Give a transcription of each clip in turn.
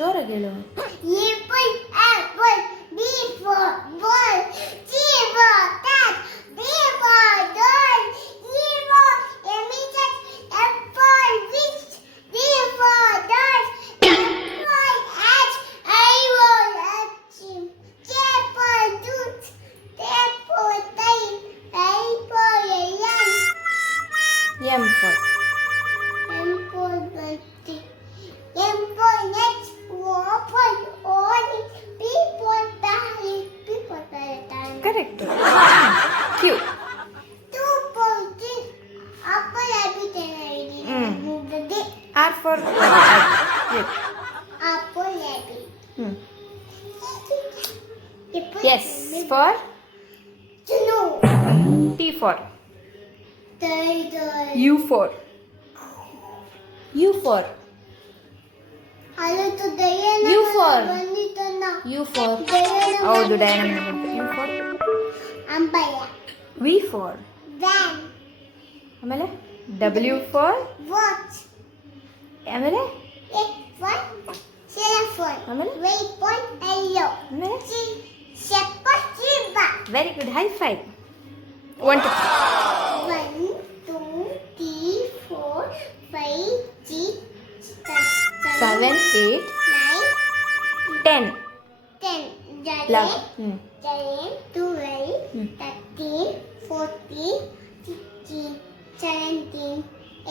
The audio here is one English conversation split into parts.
ಜೋರಾಗಿ ಹೇಳು. Apple, apple. B for ball. C for cat. D for doll. E for emission. F for fish. D for dog. F for hat. I for action. J for tooth. K for tail. I for lion. M for M for monkey. M for net. O for orange. P for parrot. P for parrot. Correct. Q. 2 for king. Apple everything already. R for Apple apple. S for Snow. T for Tiger. U for Hello to Diana. U for. ಬಂದಿತ್ತಣ್ಣ. U for Diana ಹೌದು ಬಂದಿತ್ತು. Dynamic U for Umbrella. V for Van. ಆಮೇಲೆ W for Watch. ಆಮೇಲೆ X for telephone. ಆಮೇಲೆ Y for yellow. ಆಮೇಲೆ G shepherd zebra. Very good high five 1 2 1, 2, 3, 4, 5, 6, 7 8 9, 10 10. 11 11, 12, 13, 14, 15, 17,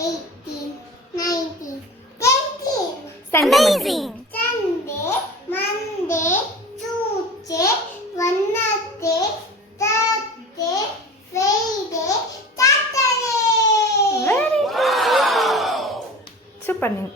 18, 19, 20. Sunday Sunday, Monday, Tuesday, Wednesday, Thursday, Friday, Saturday. Very good super ನೀವು